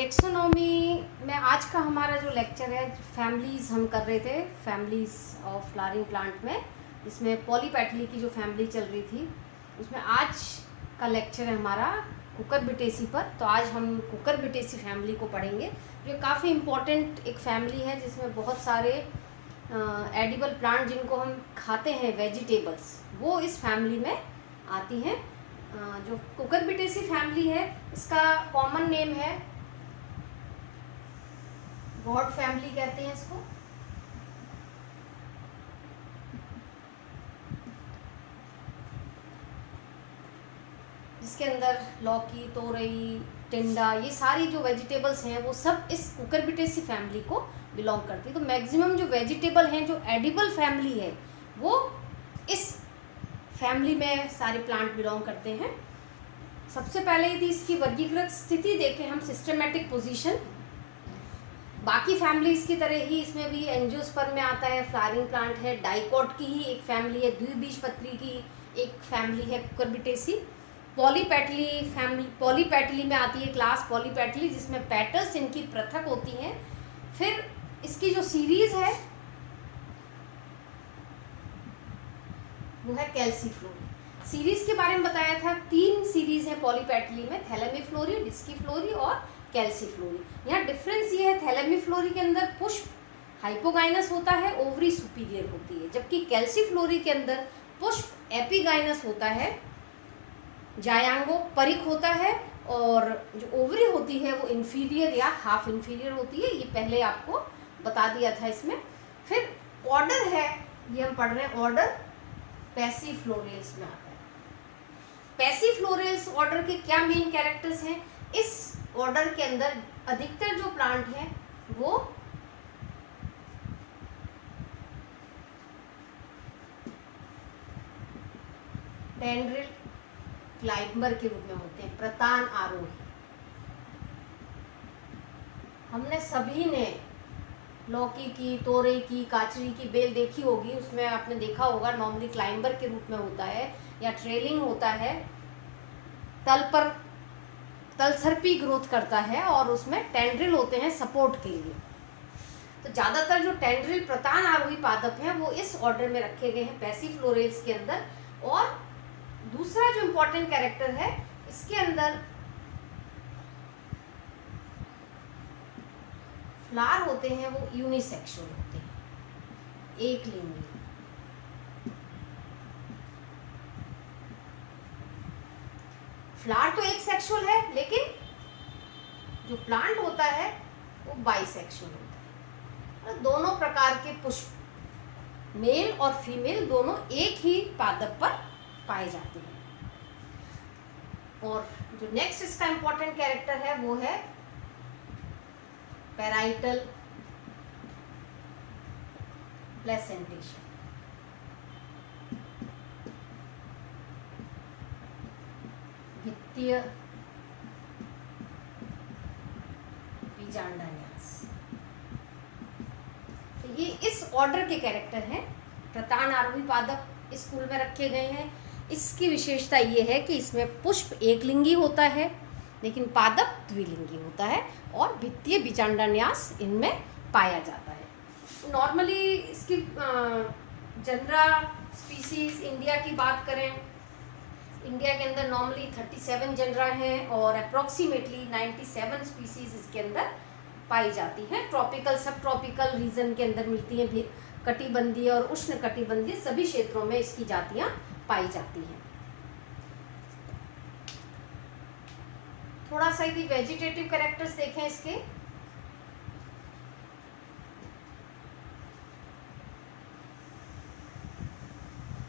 Taxonomy में आज का हमारा जो लेक्चर है, फैमिलीज़ हम कर रहे थे, फैमिलीज़ ऑफ फ्लावरिंग प्लांट में, इसमें पॉलीपेटली की जो फैमिली चल रही थी उसमें आज का लेक्चर है हमारा कुकुरबिटेसी पर। तो आज हम कुकुरबिटेसी फैमिली को पढ़ेंगे, जो काफ़ी इम्पॉर्टेंट एक फैमिली है जिसमें बहुत सारे एडिबल प्लांट जिनको हम खाते हैं, वेजिटेबल्स, वो इस फैमिली में आती हैं। जो कुकुरबिटेसी फैमिली है इसका कॉमन नेम है गॉड फैमिली, कहते हैं इसको। जिसके अंदर लौकी, तोरई, टिंडा, ये सारी जो वेजिटेबल्स हैं वो सब इस कुकुरबिटेसी फैमिली को बिलोंग करती है। तो मैक्सिमम जो वेजिटेबल हैं, जो एडिबल फैमिली है, वो इस फैमिली में सारे प्लांट बिलोंग करते हैं। सबसे पहले यदि इसकी वर्गीकृत स्थिति देखें हम, सिस्टमेटिक पोजीशन, बाकी फैमिलीज की तरह ही इसमें भी एंजियोस्पर्म में आता है, फ्लावरिंग प्लांट है, डाइकोट की ही एक फैमिली है, द्विबीजपत्री की एक फैमिली है कुकुरबिटेसी। पॉलीपेटली फैमिली, पॉलीपेटली में आती है क्लास पॉलीपेटली, जिसमें पेटल्स इनकी पृथक होती हैं। फिर इसकी जो सीरीज है वो है कैल्सीफ्लोरी। सीरीज के बारे में बताया था, 3 सीरीज है पॉलीपेटली में, थैलेमीफ्लोरी, डिस्कीफ्लोरी और कैल्सीफ्लोरी। यहाँ डिफरेंस ये है, थैलेमीफ्लोरी के अंदर पुष्प हाइपोगाइनस होता है, ओवरी सुपीरियर होती है, जबकि कैल्सीफ्लोरी के अंदर पुष्प एपिगाइनस होता है, जायांगो परिक होता है, और जो ओवरी होती है वो इंफीरियर या हाफ इंफीरियर होती है। ये पहले आपको बता दिया था इसमें। फिर ऑर्डर है, ये हम पढ़ रहे हैं ऑर्डर पैसिफ्लोरेल्स में आता है। पैसिफ्लोरेल्स ऑर्डर के क्या मेन कैरेक्टर्स हैं? इस ऑर्डर के अंदर अधिकतर जो प्लांट हैं वो टेंड्रिल क्लाइंबर के रूप में होते हैं, प्रतान आरोही। हमने सभी ने लौकी की, तोरई की, काचरी की बेल देखी होगी, उसमें आपने देखा होगा नॉर्मली क्लाइंबर के रूप में होता है या ट्रेलिंग होता है, तल पर तलसर्पी ग्रोथ करता है, और उसमें टेंड्रिल होते हैं सपोर्ट के लिए। तो ज़्यादातर जो टेंड्रिल प्रतान आरोही पादप हैं वो इस ऑर्डर में रखे गए हैं पैसिफ्लोरेल्स के अंदर। और दूसरा जो इम्पोर्टेंट कैरेक्टर है इसके अंदर, फ्लावर होते हैं वो यूनिसेक्सुअल होते हैं, एक लिंगी। फ्लावर तो एक सेक्सुअल है, लेकिन जो प्लांट होता है वो बाइसेक्सुअल होता है। दोनों प्रकार के पुष्प, मेल और फीमेल, दोनों एक ही पादप पर पाए जाते हैं। और जो नेक्स्ट इसका इंपॉर्टेंट कैरेक्टर है वो है पैराइटल प्लेसेंटेशन। भित्तीय बीजांडान्यास। तो ये इस ऑर्डर के कैरेक्टर हैं। प्रतान आरोही पादप इस स्कूल में रखे गए हैं। इसकी विशेषता ये है कि इसमें पुष्प एकलिंगी होता है, लेकिन पादप द्विलिंगी होता है, और भित्तीय बीजांडान्यास इनमें पाया जाता है। नॉर्मली इसकी जनरा स्पीसीज, इंडिया की बात करें, इंडिया के अंदर नॉर्मली 37 जनरा हैं और अप्रॉक्सीमेटली 97 स्पीसीज इसके अंदर पाई जाती हैं। ट्रॉपिकल, सब ट्रॉपिकल रीजन के अंदर मिलती हैं, कटिबंधीय और उष्ण कटिबंधीय सभी क्षेत्रों में इसकी जातियां पाई जाती हैं। थोड़ा सा यदि वेजिटेटिव कैरेक्टर्स देखें इसके,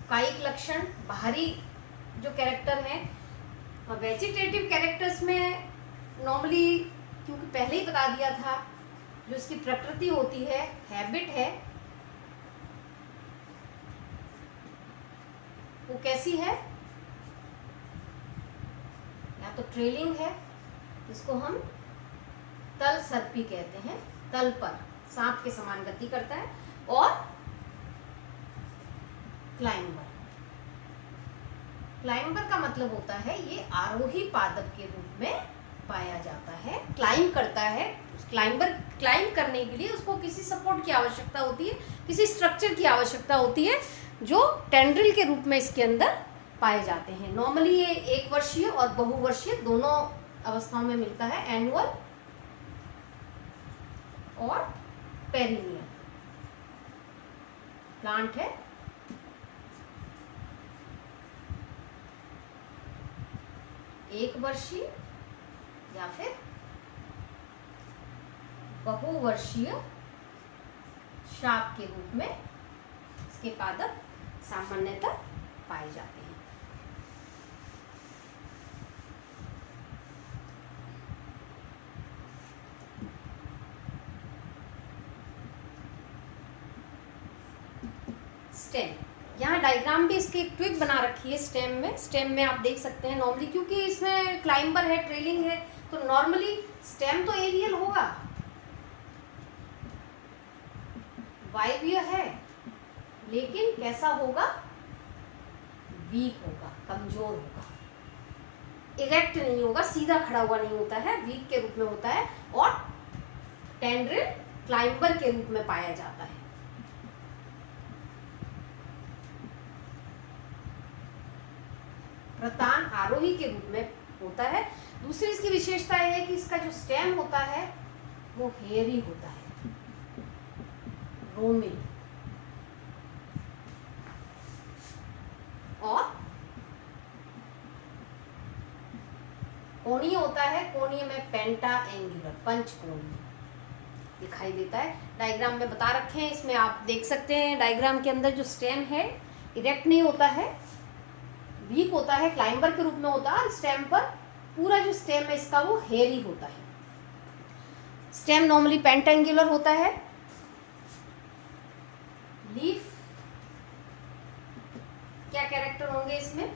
कायिक लक्षण, बाहरी जो कैरेक्टर है, वेजिटेटिव कैरेक्टर्स में नॉर्मली, क्योंकि पहले ही बता दिया था, जो इसकी प्रकृति होती है, हैबिट है, वो कैसी है? या तो ट्रेलिंग है, इसको हम तल सर्पी कहते हैं, तल पर सांप के समान गति करता है, और क्लाइंबर। क्लाइंबर का मतलब होता है ये आरोही पादप के रूप में पाया जाता है। क्लाइंब करता है, क्लाइंब करने के लिए उसको किसी सपोर्ट की आवश्यकता होती है, किसी स्ट्रक्चर की आवश्यकता होती है जो टेंड्रिल के रूप में इसके अंदर पाए जाते हैं। नॉर्मली ये एक वर्षीय और बहुवर्षीय दोनों अवस्थाओं में मिलता है, एनुअल और पेरिनियल प्लांट है। एक वर्षीय या फिर बहुवर्षीय शाक के रूप में इसके पादप सामान्यतः पाए जाते हैं। स्टेम, यहाँ डायग्राम भी इसकी एक ट्विग बना रखी है स्टेम में आप देख सकते हैं। नॉर्मली क्योंकि इसमें क्लाइंबर है, ट्रेलिंग है, तो नॉर्मली स्टेम तो एरियल होगा, वायवीय है, लेकिन कैसा होगा, वीक होगा, कमजोर होगा, इरेक्ट नहीं होगा, सीधा खड़ा हुआ नहीं होता है, वीक के रूप में होता है और टेंड्रिल क्लाइंबर के रूप में पाया जाता है। प्रतान आरोही के रूप में होता है। दूसरी इसकी विशेषता है कि इसका जो स्टेम होता है वो हेयरी होता है, रोमिल, और कोणीय होता है। कोणीय में पेंटा एंगुलर, पंचकोणीय दिखाई देता है। डायग्राम में बता रखे हैं, इसमें आप देख सकते हैं डायग्राम के अंदर जो स्टेम है इरेक्ट नहीं होता है, वीक होता है, क्लाइंबर के रूप में होता है। स्टेम पर पूरा जो स्टेम है इसका वो हेयरी होता है। स्टेम नॉर्मली पेंटेंगुलर होता है। लीफ, क्या कैरेक्टर होंगे इसमें?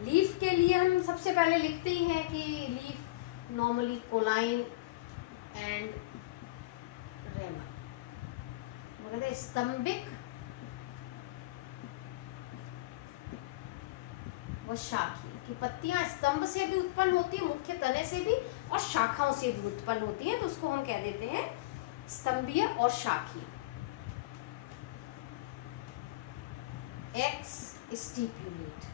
लीफ के लिए हम सबसे पहले लिखते ही हैं कि लीफ नॉर्मली कोलाइन एंड रेमर, मतलब स्तंभिक व शाखीय, कि पत्तियां स्तंभ से भी उत्पन्न होती है, मुख्य तने से भी, और शाखाओं से भी उत्पन्न होती हैं, तो उसको हम कह देते हैं स्तंभीय और शाखीय। एक्स स्टिप्यूलेट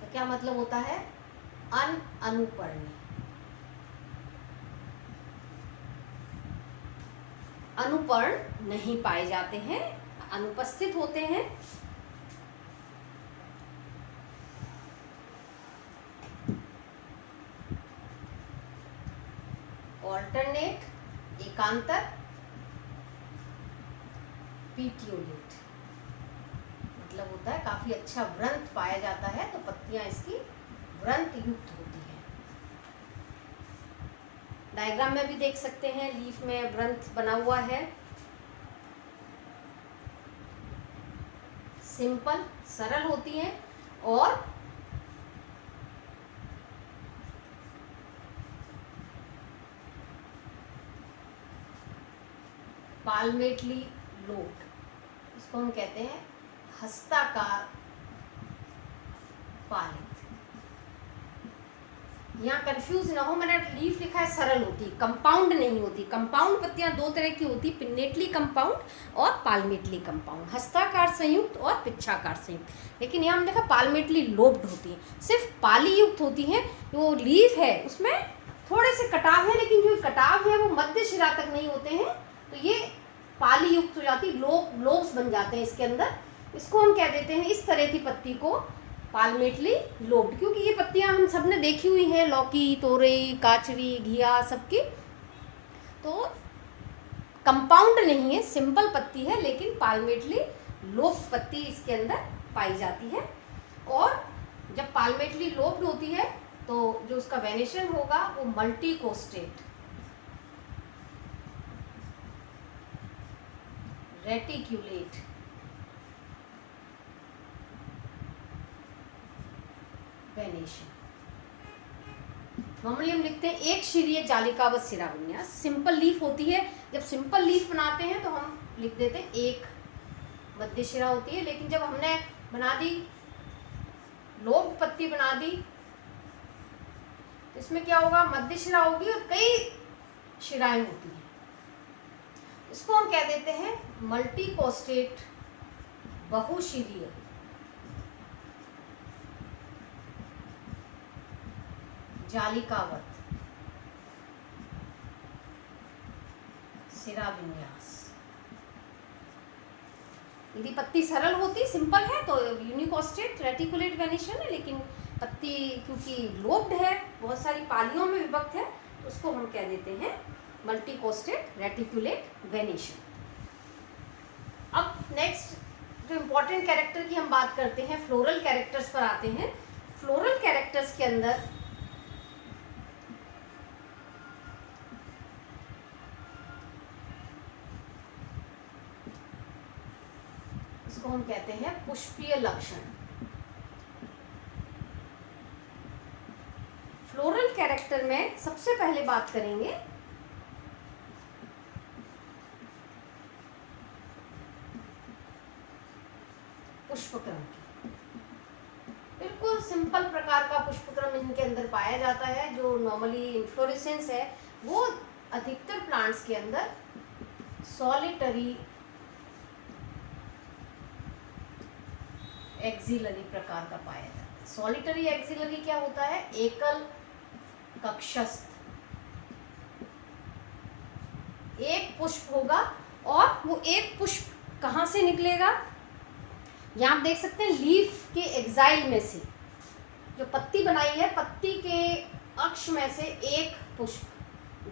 तो क्या मतलब होता है? अनुपर्णी, अनुपर्ण नहीं पाए जाते हैं, अनुपस्थित होते हैं। ऑल्टरनेट, एकांतर, पीटियोलेट, मतलब होता है काफी अच्छा व्रंत पाया जाता है, तो पत्तियां इसकी व्रंत युक्त होती है। डायग्राम में भी देख सकते हैं, लीफ में व्रंत बना हुआ है। सिंपल, सरल होती हैं और पाल्मेटली लोब्ड, इसको हम कहते हैं हस्ताकार पालित। यहाँ कंफ्यूज ना हो, मैंने लीफ लिखा है सरल होती, कंपाउंड नहीं होती। कंपाउंड पत्तियां दो तरह की होती, पिन्नेटली कंपाउंड और पाल्मेटली कंपाउंड, हस्ताकार संयुक्त और पिच्छाकार संयुक्त। लेकिन यहाँ हमने देखा पाल्मेटली लोब्ड होती है, सिर्फ पाली युक्त होती है। वो लीफ है उसमें थोड़े से कटाव है, लेकिन जो कटाव है वो मध्य शिरा तक नहीं होते हैं, तो ये पाली युक्त हो जाती, लोब्स बन जाते हैं इसके अंदर। इसको हम कह देते हैं, इस तरह की पत्ती को पाल्मेटली लोब्ड, क्योंकि ये पत्तियां हम सब ने देखी हुई हैं, लौकी, तोरई, काचरी, घिया, सबकी। तो कंपाउंड नहीं है, सिंपल पत्ती है, लेकिन पाल्मेटली लोब्ड पत्ती इसके अंदर पाई जाती है। और जब पाल्मेटली लोब्ड होती है तो जो उसका वेनेशन होगा वो मल्टीकोस्टेट, रेटिक्यूलेट, वेनेशन। नॉर्मली हम लिखते हैं एक शीरीय जालिकावत सिरा विन्यास। सिंपल लीफ होती है, जब सिंपल लीफ बनाते हैं तो हम लिख देते हैं एक मध्य शिरा होती है, लेकिन जब हमने बना दी लोब्ड पत्ती बना दी इसमें क्या होगा, मध्य शिरा होगी और कई शिराएं होती हैं। इसको हम कह देते हैं मल्टीकोस्टेट बहुशिरीय जालिकावत शिरा विन्यास। यदि पत्ती सरल होती, सिंपल है, तो यूनिकोस्टेट रेटिकुलेट वेनेशन है, लेकिन पत्ती क्योंकि लोब्ड है, बहुत सारी पालियों में विभक्त है, तो उसको हम कह देते हैं मल्टीकोस्टेट रेटिकुलेट वेनेशन। अब नेक्स्ट जो इम्पोर्टेंट कैरेक्टर की हम बात करते हैं, फ्लोरल कैरेक्टर्स पर आते हैं। फ्लोरल कैरेक्टर्स के अंदर इसको हम कहते हैं पुष्पीय लक्षण। फ्लोरल कैरेक्टर में सबसे पहले बात करेंगे पुष्पक्रम की। बिल्कुल सिंपल प्रकार का पुष्पक्रम इनके अंदर पाया जाता है। जो नॉर्मली इन्फ्लोरेसेंस है वो अधिकतर प्लांट्स के अंदर सॉलिटरी एक्सिलरी प्रकार का पाया जाता है। सॉलिटरी एक्सिलरी क्या होता है, एकल कक्षस्थ एक पुष्प होगा, और वो एक पुष्प कहाँ से निकलेगा, यहाँ आप देख सकते हैं लीफ के एक्साइल में से जो पत्ती बनाई है, पत्ती के अक्ष में से एक पुष्प,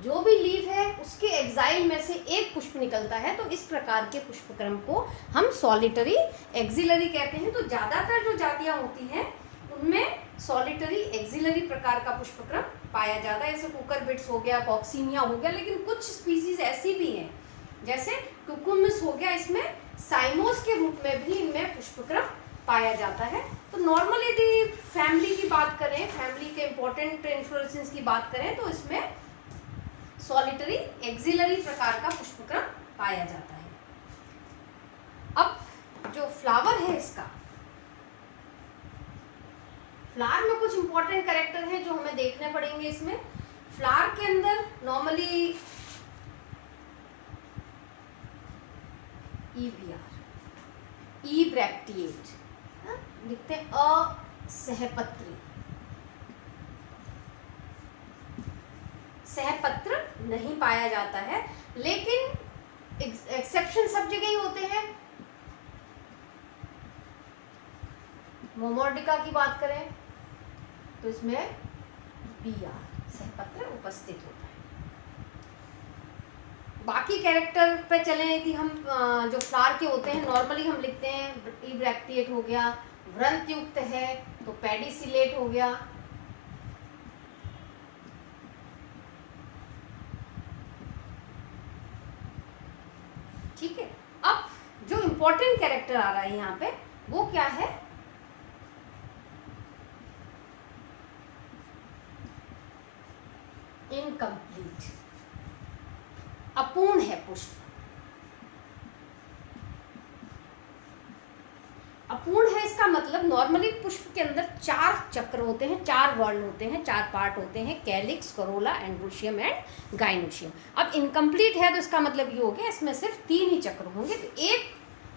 जो भी लीफ है उसके एक्साइल में से एक पुष्प निकलता है। तो इस प्रकार के पुष्पक्रम को हम सॉलिटरी एक्सिलरी कहते हैं। तो ज़्यादातर जो जातियाँ होती हैं उनमें सॉलिटरी एक्सिलरी प्रकार का पुष्पक्रम पाया जाता है, जैसे कुकरबिट्स हो गया, कॉक्सीनिया हो गया। लेकिन कुछ स्पीसीज ऐसी भी हैं जैसे कुकुमिस हो गया, इसमें साइमोस के रूप में भी इनमें पुष्पक्रम पाया जाता है। तो नॉर्मल यदि फैमिली की बात करें, फैमिली के इंपॉर्टेंट इन्फ्लोरेसेंस की बात करें, तो इसमें सॉलिटरी एक्सिलरी प्रकार का पुष्पक्रम पाया जाता है। अब जो फ्लावर है, इसका फ्लावर में कुछ इंपॉर्टेंट कैरेक्टर हैं जो हमें देखने पड़ेंगे। इसमें फ्लावर के अंदर नॉर्मली EBR ई ब्रैक्टिएट लिखते हैं, असहपत्री, सहपत्र नहीं पाया जाता है। लेकिन एक्सेप्शन सब जगह ही होते हैं। मोमोर्डिका की बात करें तो इसमें BR सहपत्र उपस्थित होता है। बाकी कैरेक्टर पे चलें यदि हम, जो फ्लावर के होते हैं नॉर्मली हम लिखते हैं ई ब्रैक्टिएट हो गया, व्रंत युक्त है तो पेडिसिलेट हो गया। ठीक है, अब जो इंपॉर्टेंट कैरेक्टर आ रहा है यहाँ पे वो क्या है, इनकम्प्लीट, अपूर्ण है पुष्प। अपूर्ण है इसका मतलब नॉर्मली पुष्प के अंदर 4 चक्र होते हैं, 4 वर्ण होते हैं, 4 पार्ट होते हैं, calyx, Corolla, androecium and gynoecium. अब इनकम्प्लीट है तो इसका मतलब ये हो गया इसमें सिर्फ 3 ही चक्र होंगे। तो एक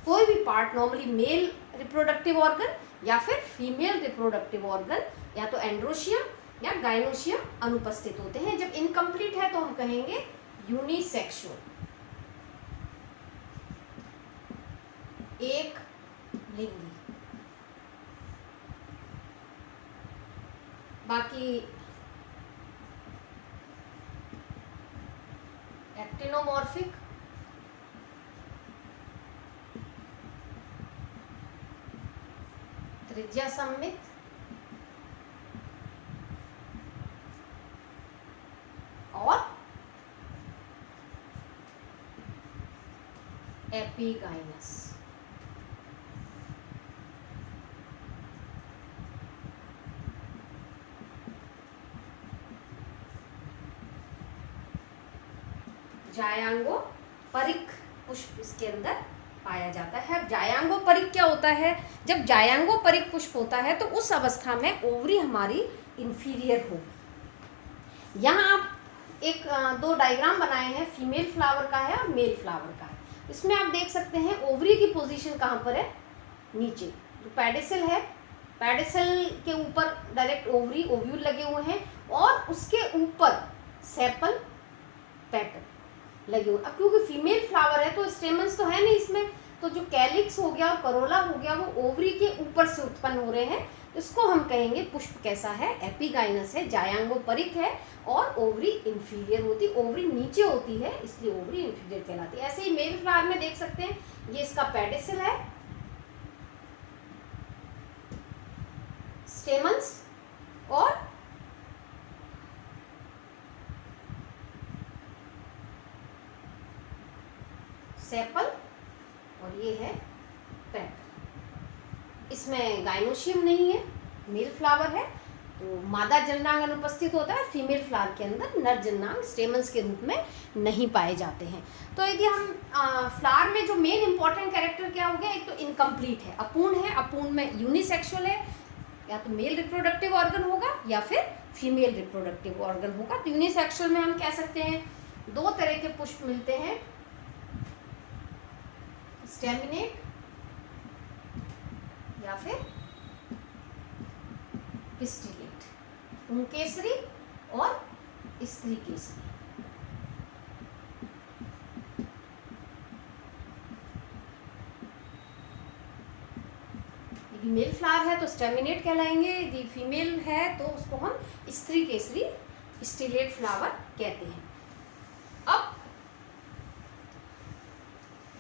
कोई भी part normally male reproductive organ या फिर फीमेल रिप्रोडक्टिव ऑर्गन या तो एंड्रोशियम या गाइनोशियम अनुपस्थित होते हैं। जब इनकम्प्लीट है तो हम कहेंगे यूनिसेक्सुअल, एक लिंगी। बाकी एक्टिनोमॉर्फिक, त्रिज्या सममित, और एपीगाइनस। जायांगो परिक पुष्प इसके अंदर पाया जाता है। अब जायांगो परिक क्या होता है, जब जायांगो परिक पुष्प होता है तो उस अवस्था में ओवरी हमारी इंफीरियर होगी। यहाँ आप एक दो डायग्राम बनाए हैं, फीमेल फ्लावर का है और मेल फ्लावर का है। इसमें आप देख सकते हैं ओवरी की पोजीशन कहाँ पर है, नीचे जो पेडिसल है, पेडिसल के ऊपर डायरेक्ट ओवरी ओव्यूल लगे हुए हैं और उसके ऊपर सेपल पेटल लगे हुए। अब क्योंकि फीमेल फ्लावर है तो स्टेमन्स तो है नहीं इसमें, तो जो कैलिक्स हो गया और करोला हो गया वो ओवरी के ऊपर से उत्पन्न हो रहे हैं। इसको हम कहेंगे पुष्प कैसा है, एपिगाइनस है, जायांगोपरिक है और ओवरी इंफीरियर होती, ओवरी नीचे होती है इसलिए ओवरी इंफीरियर कहलाती है। ऐसे ही मेल फ्लावर में देख सकते हैं, ये इसका पेडिसल है, स्टेमन्स और सेपल और ये है पेटल। इसमें गाइनोशियम नहीं है, मेल फ्लावर है तो मादा जननांग अनुपस्थित होता है, फीमेल फ्लावर के अंदर नर जननांग स्टेमन्स के रूप में नहीं पाए जाते हैं। तो यदि हम फ्लावर में जो मेन इंपॉर्टेंट कैरेक्टर क्या हो गया, एक तो इनकम्प्लीट है, अपूर्ण है, अपूर्ण में यूनिसेक्सुअल है, या तो मेल रिप्रोडक्टिव ऑर्गन होगा या फिर फीमेल रिप्रोडक्टिव ऑर्गन होगा। तो यूनिसेक्सुअल में हम कह सकते हैं दो तरह के पुष्प मिलते हैं, स्टेमिनेट या फिर पिस्टिलेट, पुंकेसरी और स्त्री केसरी। यदि मेल फ्लावर है तो स्टेमिनेट कहलाएंगे, यदि फीमेल है तो उसको हम स्त्री केसरी स्टिलेट फ्लावर कहते हैं। अब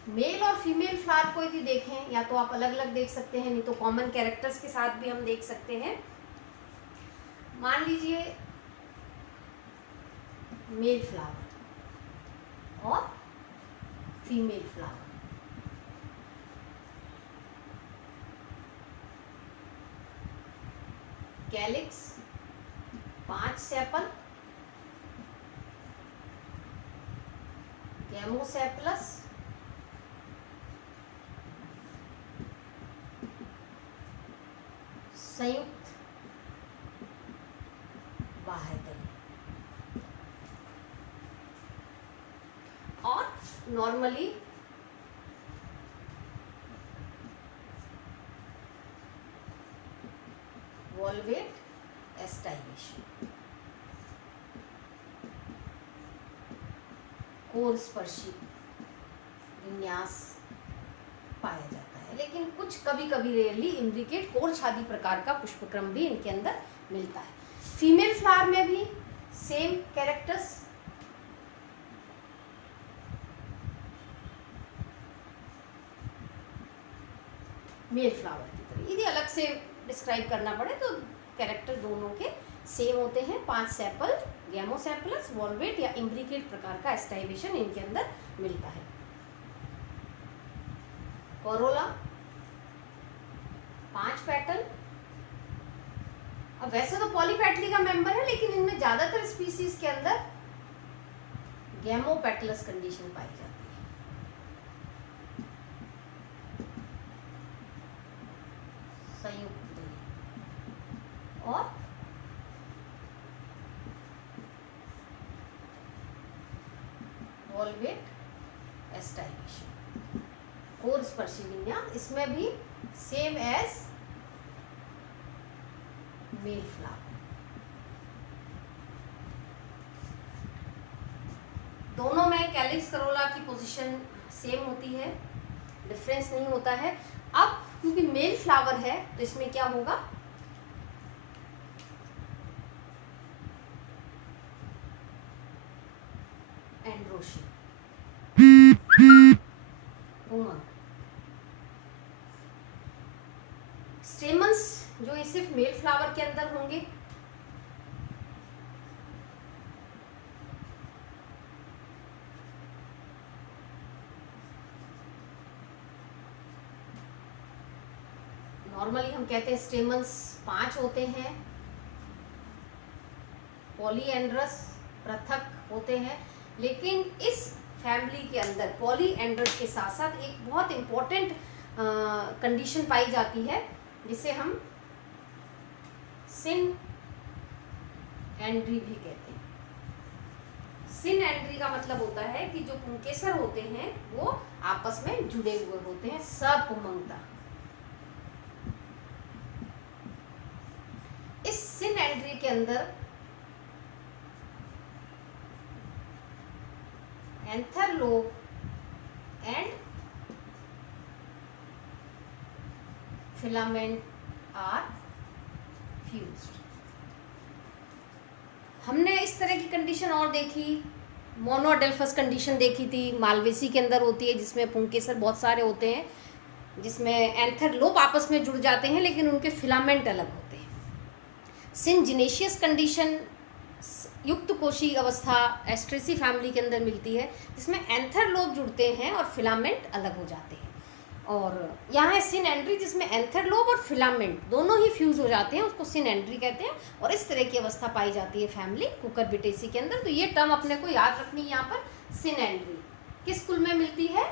मेल और फीमेल फ्लावर को यदि देखें, या तो आप अलग अलग देख सकते हैं, नहीं तो कॉमन कैरेक्टर्स के साथ भी हम देख सकते हैं। मान लीजिए मेल फ्लावर और female flower, calyx, 5 sepal, gamosepalous, संयुक्त बाह्यतल और नॉर्मली वॉल्वेट एस्टाइलेशन, कोर स्पर्शी विन्यास पाया जाता है, लेकिन कुछ कभी कभी रेयरली इम्ब्रिकेट कोर छादी प्रकार का पुष्पक्रम भी इनके अंदर मिलता है। फीमेल फ्लावर में भी सेम कैरेक्टर्स, मेल फ्लावर की तरह। यदि अलग से डिस्क्राइब करना पड़े तो कैरेक्टर दोनों के सेम होते हैं, 5 सेपल, गैमोसेपलस, वॉल्वेट या इम्ब्रिकेट प्रकार का एस्टाइलेशन इनके अंदर मिलता है। Corolla, 5 petal. अब वैसे तो पॉलीपेटली का मेंबर है, लेकिन इनमें ज्यादातर स्पीसीज के अंदर गैमोपेटलस कंडीशन पाई जाती है। संयुक्त और वॉल्वेट एस्टाइलेशन, कोर स्पर्शी विन्यास, इसमें भी सेम एज मेल फ्लावर। दोनों में कैलिक्स करोला की पोजीशन सेम होती है, डिफरेंस नहीं होता है। अब क्योंकि मेल फ्लावर है तो इसमें क्या होगा, एंड्रोशियम, उमंग। स्टेमन्स जो ये सिर्फ मेल फ्लावर के अंदर होंगे, नॉर्मली हम कहते हैं स्टेमन्स 5 होते हैं, पॉलीएंड्रस पृथक होते हैं, लेकिन इस फैमिली के अंदर पॉलीएंड्रस के साथ साथ एक बहुत इंपॉर्टेंट कंडीशन पाई जाती है जिसे हम सिन एंड्री भी कहते हैं। सिनएंड्री का मतलब होता है कि जो पुंकेसर होते हैं वो आपस में जुड़े हुए होते हैं, सपुंमकता। इस सिनएंड्री के अंदर anther lobe and filament are fused. हमने इस तरह की कंडीशन और देखी, मोनोडेल्फस कंडीशन देखी थी, मालवेसी के अंदर होती है, जिसमें पुंकेसर बहुत सारे होते हैं, जिसमें एंथर लोब आपस में जुड़ जाते हैं लेकिन उनके फिलामेंट अलग होते हैं। सिनजिनेशियस कंडीशन युक्त कोशी अवस्था एस्ट्रेसी फैमिली के अंदर मिलती है, जिसमें एंथर लोब जुड़ते हैं और फिलामेंट अलग हो जाते हैं। और यहाँ है सिनएंड्री, जिसमें एंथर लोब और फिलामेंट दोनों ही फ्यूज हो जाते हैं, उसको सिनएंड्री कहते हैं। और इस तरह की अवस्था पाई जाती है फैमिली कुकुरबिटेसी के अंदर। तो ये टर्म अपने को याद रखनी है यहाँ पर, सिनएंड्री। किस कुल में मिलती है?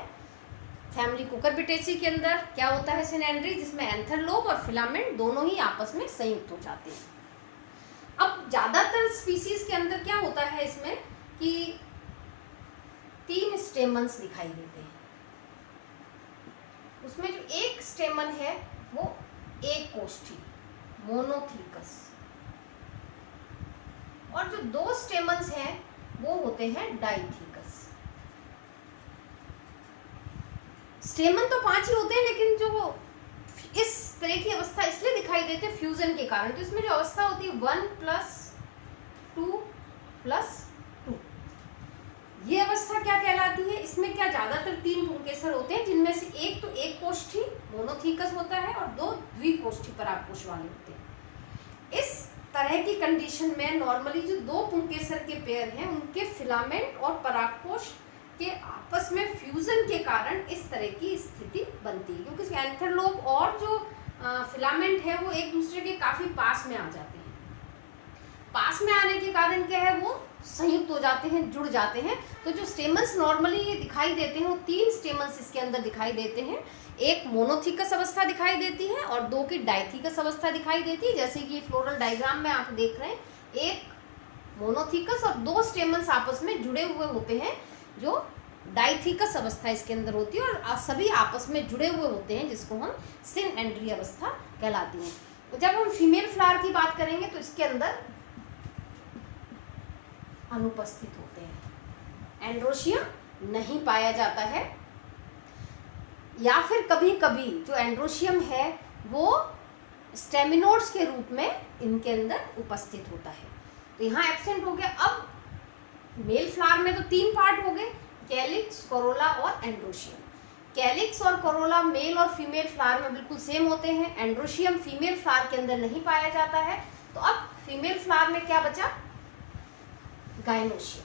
फैमिली कुकुरबिटेसी के अंदर क्या होता है? सिनएंड्री, जिसमें एंथर लोब और फिलामेंट दोनों ही आपस में संयुक्त हो जाते हैं। अब ज्यादातर स्पीसीज के अंदर क्या होता है इसमें कि 3 स्टेमन्स दिखाई देते हैं। उसमें जो एक स्टेमन है वो एक कोष्ठी, मोनोथीकस, और जो 2 स्टेमन्स हैं वो होते हैं डाइथीकस। स्टेमन तो 5 ही होते हैं, लेकिन जो इस तरह की अवस्था इसलिए दिखाई देती है फ्यूजन के कारण। तो इसमें जो अवस्था होती है 1+2+2, ये अवस्था क्या कहलाती है? इसमें क्या ज्यादातर 3 पुंकेसर होते हैं, जिनमें से एक तो एक कोष्ठी मोनोथीकस होता है और 2 द्विकोष्ठी परागकोश वाले होते हैं। इस तरह की कंडीशन में नॉर्मली जो 2 पुंकेसर के पेयर हैं उनके फिलामेंट और परागकोश के आपस में फ्यूजन के कारण इस तरह की स्थिति बनती है, क्योंकि एंथर लोब और जो फिलामेंट है वो एक दूसरे के काफी पास में आ जाते हैं। पास में आने के कारण क्या है, वो संयुक्त हो जाते हैं, जुड़ जाते हैं। तो जो स्टेमन्स नॉर्मली ये दिखाई देते हैं वो 3 स्टेमन्स इसके अंदर दिखाई देते हैं। एक मोनोथीकस अवस्था दिखाई देती है और 2 की डाइथीकस अवस्था दिखाई देती है, जैसे कि फ्लोरल डायग्राम में आप देख रहे हैं। एक मोनोथीकस और 2 स्टेमन्स आपस में जुड़े हुए होते हैं, जो डाइथीकस अवस्था इसके अंदर होती है, और सभी आपस में जुड़े हुए होते हैं, जिसको हम सिनएंड्री अवस्था कहलाती है। जब हम फीमेल फ्लावर की बात करेंगे तो इसके अंदर अनुपस्थित होते हैं, एंड्रोशियम नहीं पाया जाता है, या फिर कभी कभी जो एंड्रोशियम है वो स्टेमिनोड्स के रूप में इनके अंदर उपस्थित होता है। तो यहाँ एब्सेंट हो गया। अब मेल फ्लावर में तो 3 पार्ट हो गए, कैलिक्स, कोरोला और एंड्रोशियम। कैलिक्स और कोरोला मेल और फीमेल फ्लावर में बिल्कुल सेम होते हैं। एंड्रोशियम फीमेल फ्लावर के अंदर नहीं पाया जाता है। तो अब फीमेल फ्लावर में क्या बचा? गाइनोशियम,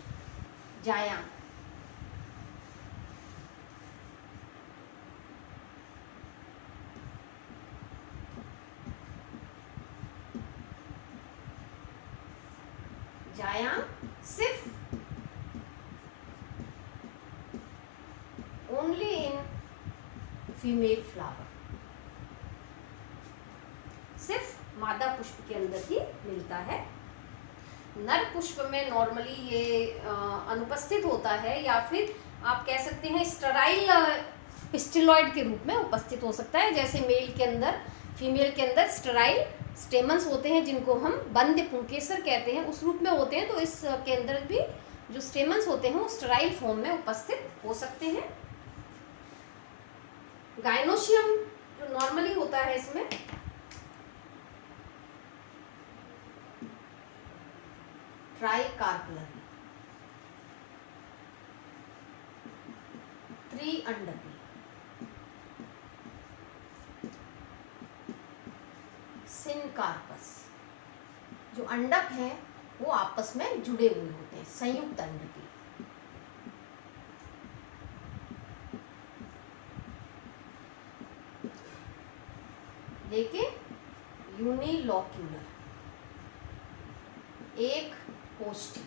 जायांग। जायांग सिर्फ ओनली इन फीमेल फ्लावर, सिर्फ मादा पुष्प के अंदर ही मिलता है। नर पुष्प में नॉर्मली ये अनुपस्थित होता है, या फिर आप कह सकते हैं स्टेराइल पिस्टिलॉइड के रूप में उपस्थित हो सकता है। जैसे मेल के अंदर, फीमेल के अंदर स्टेराइल स्टेमन्स होते हैं, जिनको हम बंद पुंकेसर कहते हैं, उस रूप में होते हैं। तो इसके अंदर भी जो स्टेमन्स होते हैं वो स्टेराइल फॉर्म में उपस्थित हो सकते हैं। गाइनोशियम जो नॉर्मली होता है इसमें ट्राइकार्पलरी, त्रिअंडकी, सिनकार्पस। जो अंडक है वो आपस में जुड़े हुए होते हैं, संयुक्त अंडकी। लेकिन यूनिलोक्यूलर, एक कोष्ठी।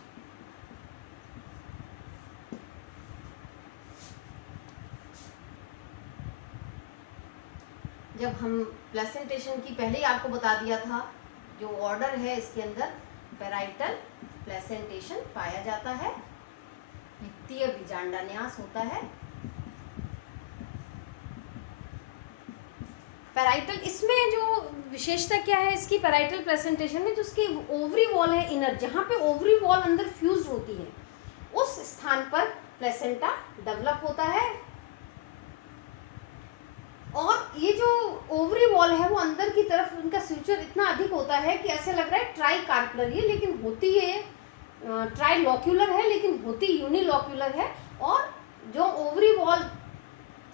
जब हम प्लेसेंटेशन की पहले ही आपको बता दिया था, जो ऑर्डर है इसके अंदर पैराइटल प्लेसेंटेशन पाया जाता है। द्वितीय बीजांडान्यास होता है। पैराइटल, इसमें जो विशेषता क्या है इसकी पैराइटल प्रेजेंटेशन में, जो उसकी ओवरी वॉल है इनर, जहाँ पे ओवरी वॉल अंदर फ्यूज होती है उस स्थान पर प्लेसेंटा डेवलप होता है। और ये जो ओवरी वॉल है वो अंदर की तरफ उनका स्यूचर इतना अधिक होता है कि ऐसा लग रहा है ट्राई कार्पलर है, लेकिन होती है ट्राई लॉक्यूलर है, लेकिन होती यूनिलॉक्यूलर है। और जो ओवरी वॉल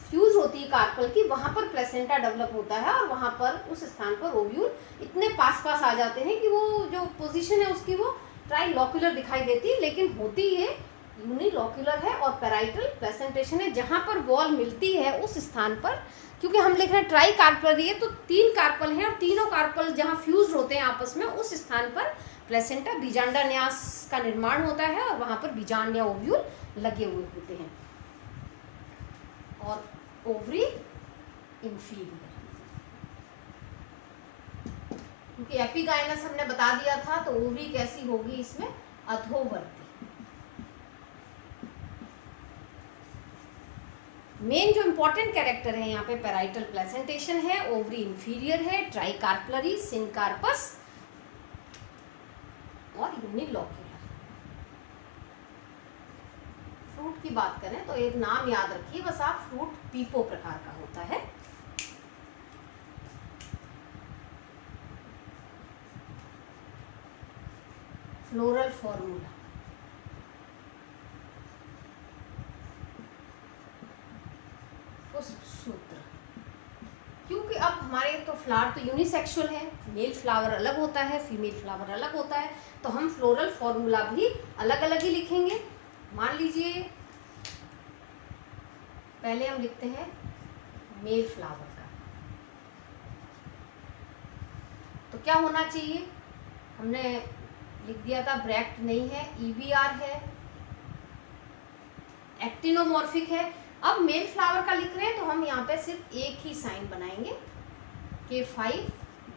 फ्यूज होती है कार्पल की, वहां पर प्लेसेंटा डेवलप होता है और वहां पर उस स्थान पर ओव्यूल इतने पास पास आ जाते हैं कि वो जो पोजीशन है उसकी वो ट्राई लॉक्यूलर दिखाई देती है, लेकिन होती है यूनिलॉक्यूलर है। और पैराइटल प्रेजेंटेशन है जहां पर वॉल मिलती है उस स्थान पर, क्योंकि हम लिख रहे हैं ट्राई कार्पल है तो 3 कार्पल हैं और तीनों कार्पल जहां फ्यूज होते हैं आपस में, उस स्थान पर प्लेसेंटा बीजांडान्यास का निर्माण होता है और वहां पर बीजांड या ओव्यूल लगे हुए होते हैं। और ओवरी इंफीरियर, क्योंकि एपिगाइनस हमने बता दिया था, तो ओवरी कैसी होगी इसमें, अधोवर्ती। मेन जो इंपॉर्टेंट कैरेक्टर है यहाँ पे पैराइटल प्लेसेंटेशन है, ओवरी इंफीरियर है, ट्राइकार्पलरी, सिनकार्पस और यूनिलॉक्यूलर। फ्रूट की बात करें तो एक नाम याद रखिए बस आप, फ्रूट पीपो प्रकार का होता है। फ्लोरल फॉर्मूला, सूत्र, क्योंकि अब हमारे तो फ्लावर तो यूनिसेक्सुअल है, मेल फ्लावर अलग होता है, फीमेल फ्लावर अलग होता है, तो हम फ्लोरल फॉर्मूला भी अलग अलग ही लिखेंगे। मान लीजिए पहले हम लिखते हैं मेल फ्लावर का, तो क्या होना चाहिए, हमने लिख दिया था ब्रैक्ट नहीं है, ईबीआर है, एक्टिनोमॉर्फिक है। अब मेल फ्लावर का लिख रहे हैं तो हम यहाँ पे सिर्फ एक ही साइन बनाएंगे, K5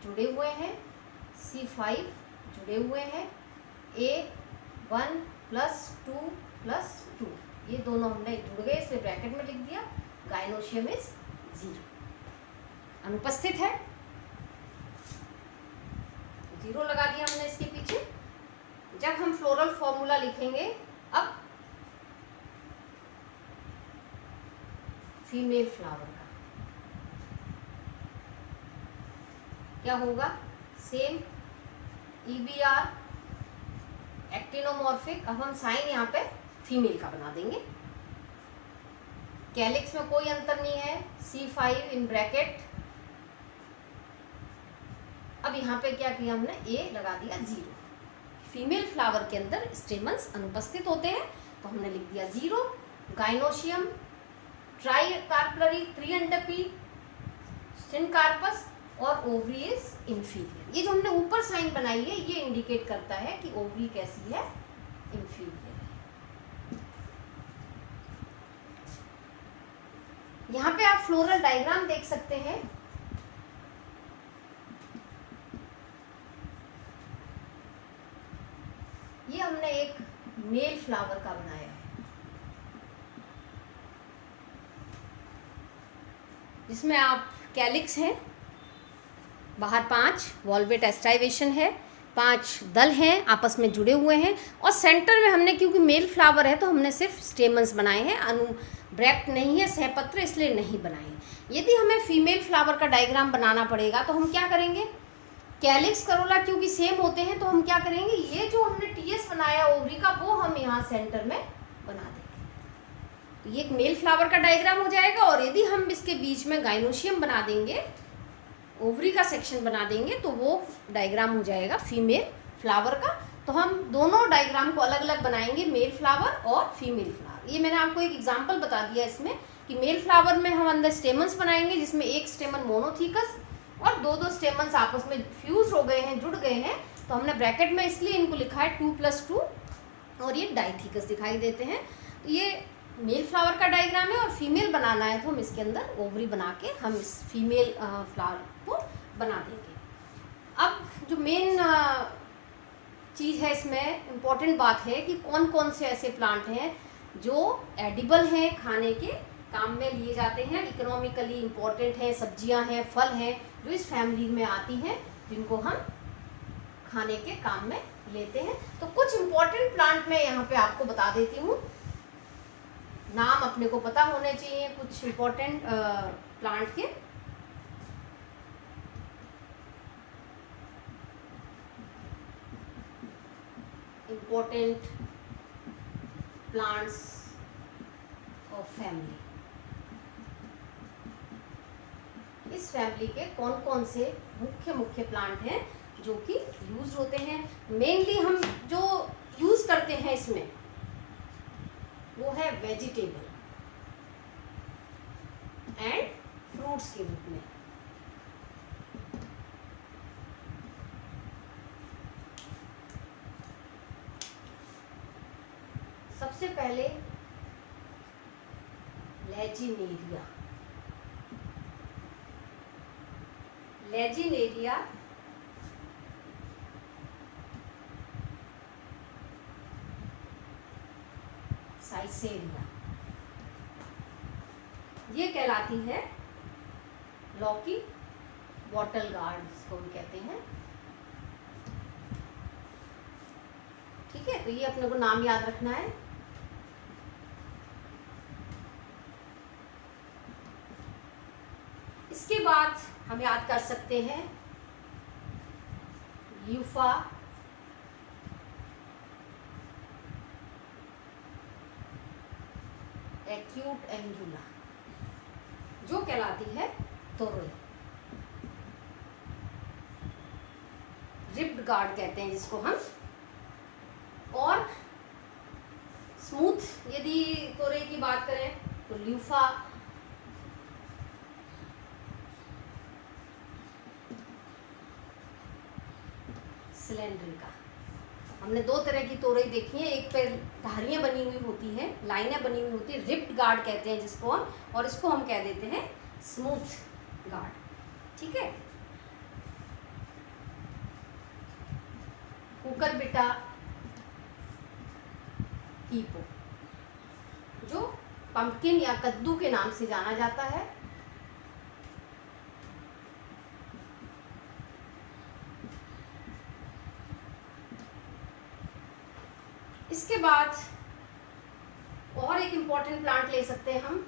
जुड़े हुए हैं, C5 जुड़े हुए हैं, A1 + 2 + 2, ये दोनों हमने जुड़ गए इसलिए ब्रैकेट में लिख दिया। गाइनोशियम इज 0, अनुपस्थित है, 0 लगा दिया हमने इसके पीछे। जब हम फ्लोरल फॉर्मूला लिखेंगे, अब फीमेल फ्लावर का क्या होगा, सेम ईबीआर, एक्टिनोमॉर्फिक। अब हम साइन यहाँ पे फीमेल का बना देंगे, कैलिक्स में कोई अंतर नहीं है, C5 इन ब्रैकेट। अब यहाँ पे क्या किया हमने, ए लगा दिया 0। फीमेल फ्लावर के अंदर स्टेमन्स अनुपस्थित होते हैं तो हमने लिख दिया 0। गाइनोशियम, ट्राइकार्पलरी, 3 अंडपी, सिनकार्पस और ओवरी इज इंफीरियर। ये जो हमने ऊपर साइन बनाई है ये इंडिकेट करता है कि ओवरी कैसी है, इंफीरियर है। यहाँ पे आप फ्लोरल डायग्राम देख सकते हैं, ये हमने एक मेल फ्लावर का बनाया है जिसमें आप कैलिक्स है, बाहर 5 वॉल्वेट एस्टाइवेशन है, 5 दल हैं आपस में जुड़े हुए हैं, और सेंटर में हमने क्योंकि मेल फ्लावर है तो हमने सिर्फ स्टेमन्स बनाए हैं, ब्रैक्ट नहीं है, सहपत्र इसलिए नहीं बनाए। यदि हमें फीमेल फ्लावर का डायग्राम बनाना पड़ेगा तो हम क्या करेंगे, कैलिक्स करोला क्योंकि सेम होते हैं तो हम क्या करेंगे, ये जो हमने टीएस बनाया ओवरी का वो हम यहाँ सेंटर में बना देंगे, तो ये एक मेल फ्लावर का डायग्राम हो जाएगा। और यदि हम इसके बीच में गाइनोशियम बना देंगे, ओवरी का सेक्शन बना देंगे, तो वो डायग्राम हो जाएगा फीमेल फ्लावर का। तो हम दोनों डायग्राम को अलग अलग बनाएंगे, मेल फ्लावर और फीमेल फ्लावर। ये मैंने आपको एक एग्जांपल बता दिया इसमें कि मेल फ्लावर में हम अंदर स्टेमन्स बनाएंगे जिसमें एक स्टेमन मोनोथीकस और 2 स्टेमन्स आपस में फ्यूज हो गए हैं, जुड़ गए हैं, तो हमने ब्रैकेट में इसलिए इनको लिखा है 2 + 2, और ये डाइथीकस दिखाई देते हैं। तो ये मेल फ्लावर का डायग्राम है, और फीमेल बनाना है तो हम इसके अंदर ओवरी बना के हम इस फीमेल फ्लावर को बना देंगे। अब जो मेन चीज़ है इसमें इम्पॉर्टेंट बात है कि कौन कौन से ऐसे प्लांट हैं जो एडिबल हैं, खाने के काम में लिए जाते हैं, इकोनॉमिकली इम्पोर्टेंट हैं, सब्जियां हैं, फल हैं जो इस फैमिली में आती हैं, जिनको हम खाने के काम में लेते हैं। तो कुछ इम्पोर्टेंट प्लांट मैं यहाँ पे आपको बता देती हूँ, नाम अपने को पता होने चाहिए कुछ इम्पोर्टेंट प्लांट के। इम्पोर्टेंट प्लांट्स ऑफ फैमिली, इस फैमिली के कौन कौन से मुख्य मुख्य प्लांट हैं जो कि यूज होते हैं। मेनली हम जो यूज करते हैं इसमें वो है वेजिटेबल एंड फ्रूट्स के रूप में। सबसे पहले लेजिनेरिया। लेजिनेरिया साइसेरिया, ये कहलाती है लौकी, बॉटल गार्ड जिसको हम कहते हैं। ठीक है, तो ये अपने को नाम याद रखना है। इसके बाद हम याद कर सकते हैं यूफा, एक्यूट एंगुला जो कहलाती है तोरई, रिप्ड गार्ड कहते हैं जिसको हम। और स्मूथ यदि तोरई की बात करें तो ल्यूफा, सिलेंड्रिका। हमने दो तरह की तोरई देखी है, एक पे धारियां बनी हुई होती हैं, लाइनें बनी हुई होती है, रिप्ड गार्ड कहते हैं जिसको हम, और इसको हम कह देते हैं स्मूथ गार्ड। ठीक है, कुकुरबिटा हीपो जो पंपकिन या कद्दू के नाम से जाना जाता है। इसके बाद और एक इम्पॉर्टेंट प्लांट ले सकते हैं हम,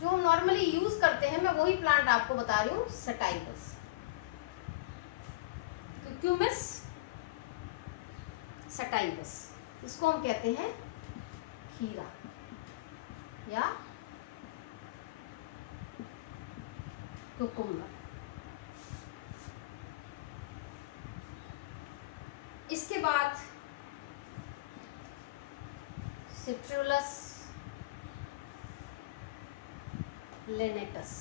जो हम नॉर्मली यूज करते हैं, मैं वही प्लांट आपको बता रही हूँ, सटाइवस, क्यूक्यूमिस सटाइवस, इसको हम कहते हैं खीरा या कुकुम्बर। इसके बाद सिट्रुलस लेनेटस।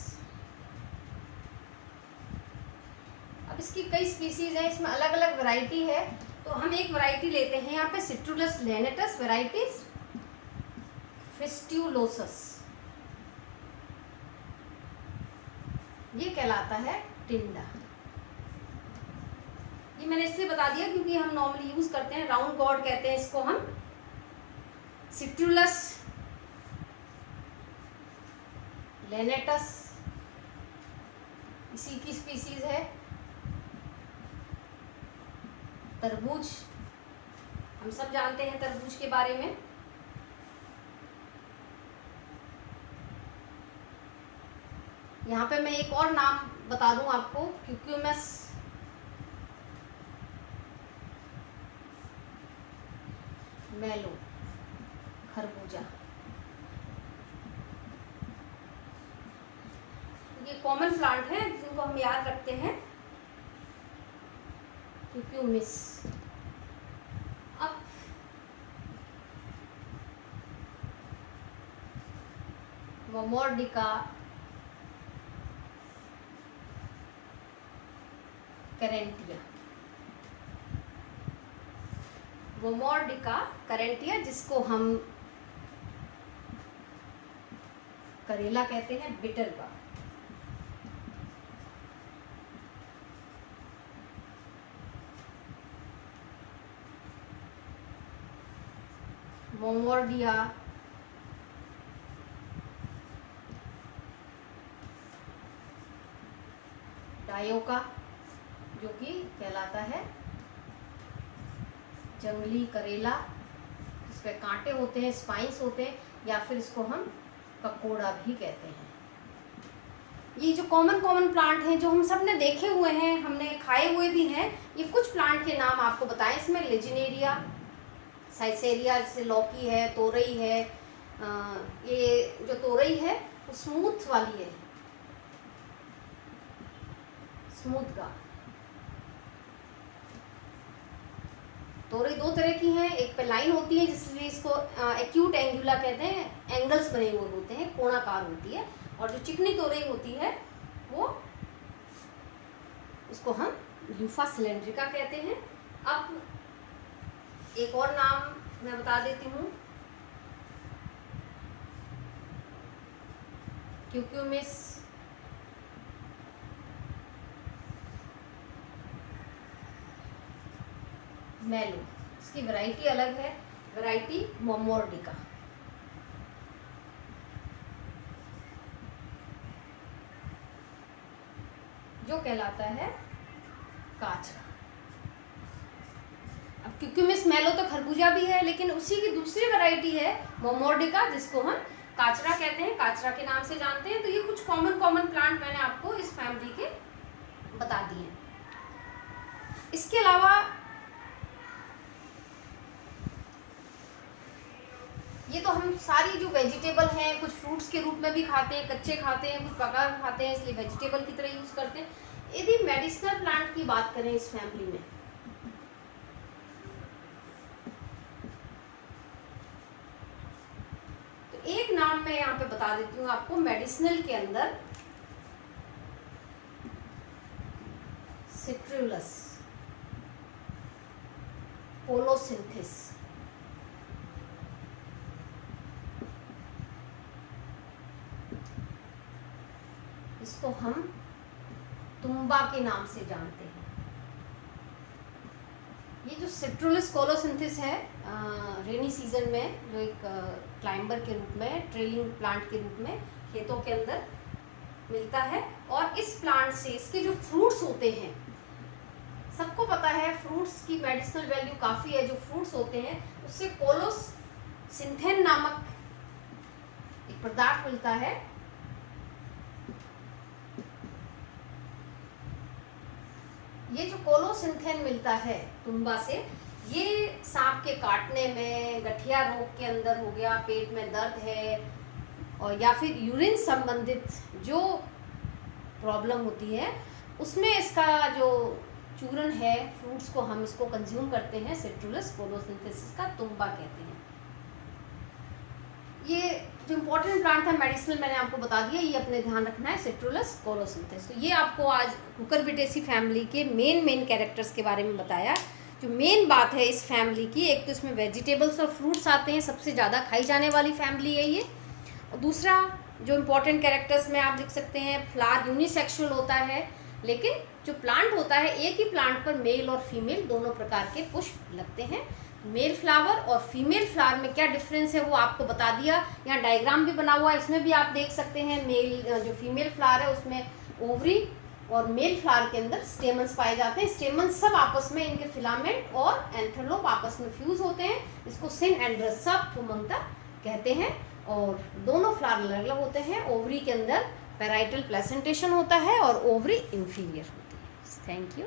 अब इसकी कई स्पीसीज है, इसमें अलग अलग वैरायटी है, तो हम एक वैरायटी लेते हैं यहाँ पे, सिट्रुलस लेनेटस वैरायटीज फिस्ट्युलोसस, ये कहलाता है टिंडा। ये मैंने इसलिए बता दिया क्योंकि हम नॉर्मली यूज करते हैं, राउंड गॉड कहते हैं इसको हम। सिट्रुलस लेनेटस इसी की स्पीसीज है। तरबूज, हम सब जानते हैं तरबूज के बारे में। यहाँ पे मैं एक और नाम बता दूं आपको, क्यूक्यूमस मेलो, खरबूजा। ये कॉमन प्लांट है जिनको हम याद रखते हैं, क्यूक्यूमिस। अब वमोर्डिका करेंटिया, वमोर्डिका करेंटिया जिसको हम करेला कहते हैं, बिटर का। मोमोर्डिया, डायोका जो कि कहलाता है जंगली करेला, इस पे कांटे होते हैं, स्पाइंस होते हैं, या फिर इसको हम ककोड़ा भी कहते हैं। ये जो कॉमन प्लांट हैं जो हम सब ने देखे हुए हैं, हमने खाए हुए भी हैं, ये कुछ प्लांट के नाम आपको बताएं। इसमें लेजिनेरिया, साइसेरिया जैसे लौकी है, तोरई है। ये जो तोरई है वो स्मूथ वाली है, स्मूथ का। तोरई दो तरह की हैं, एक पे लाइन होती है जिसलिए इसको एक्यूट एंगुला कहते हैं, एंगल्स बने हुए होते हैं, कोणाकार होती है। और जो चिकनी तोरई होती है वो, उसको हम ल्यूफा सिलेंड्रिका कहते हैं। अब एक और नाम मैं बता देती हूँ, क्यूक्यूमिस मेलो, इसकी वैरायटी अलग है, वैरायटी मोमोर्डिका। जो कहलाता है काचरा। अब क्यूक्यूमिस मेलो तो खरबूजा भी है, लेकिन उसी की दूसरी वैरायटी है मोमोर्डिका, जिसको हम काचरा कहते हैं, काचरा के नाम से जानते हैं। तो ये कुछ कॉमन प्लांट मैंने आपको इस फैमिली के बता दिए। इसके अलावा ये तो हम सारी जो वेजिटेबल हैं, कुछ फ्रूट्स के रूप में भी खाते हैं, कच्चे खाते हैं, कुछ पका खाते हैं, इसलिए वेजिटेबल की तरह यूज करते हैं। यदि मेडिसिनल प्लांट की बात करें इस फैमिली में, तो एक नाम मैं यहाँ पे बता देती हूँ आपको मेडिसिनल के अंदर, सिट्रुलस कोलोसिंथिस। इसको हम तुम्बा के नाम से जानते हैं। ये जो सिट्रुलस कोलोसिंथिस है, रेनी सीजन में जो एक क्लाइंबर के रूप में, ट्रेलिंग प्लांट के रूप में खेतों के अंदर मिलता है। और इस प्लांट से इसके जो फ्रूट्स होते हैं, सबको पता है फ्रूट्स की मेडिसिनल वैल्यू काफ़ी है। जो फ्रूट्स होते हैं उससे कोलोसिंथेन नामक एक पदार्थ मिलता है। ये जो कोलोसिंथेन मिलता है तुम्बा से, ये सांप के काटने में, गठिया रोग के अंदर हो गया, पेट में दर्द है, और या फिर यूरिन संबंधित जो प्रॉब्लम होती है, उसमें इसका जो चूर्ण है, फ्रूट्स को हम इसको कंज्यूम करते हैं, सिट्रुलस कोलोसिंथिस का तुम्बा कहते हैं। ये जो इम्पोर्टेंट प्लांट था मेडिसिनल, मैंने आपको बता दिया, ये अपने ध्यान रखना है, सिट्रुलस कोलोसिंथिस। तो ये आपको आज कुकुरबिटेसी फैमिली के मेन कैरेक्टर्स के बारे में बताया। जो मेन बात है इस फैमिली की, एक तो इसमें वेजिटेबल्स और फ्रूट्स आते हैं, सबसे ज़्यादा खाई जाने वाली फैमिली है ये। और दूसरा जो इम्पोर्टेंट कैरेक्टर्स में आप लिख सकते हैं, फ्लावर यूनिसेक्सुअल होता है, लेकिन जो प्लांट होता है, एक ही प्लांट पर मेल और फीमेल दोनों प्रकार के पुष्प लगते हैं। मेल फ्लावर और फीमेल फ्लावर में क्या डिफरेंस है वो आपको बता दिया। यहाँ डायग्राम भी बना हुआ है, इसमें भी आप देख सकते हैं। मेल जो फीमेल फ्लावर है उसमें ओवरी, और मेल फ्लावर के अंदर स्टेमन्स पाए जाते हैं। स्टेमन्स सब आपस में, इनके फिलामेंट और एंथरलोप आपस में फ्यूज होते हैं। इसको सिन एंड्रस सब फुमंता कहते हैं। और दोनों फ्लावर अलग अलग होते हैं। ओवरी के अंदर पैराइटल प्लेसेंटेशन होता है और ओवरी इंफीरियर होती है। Thank you.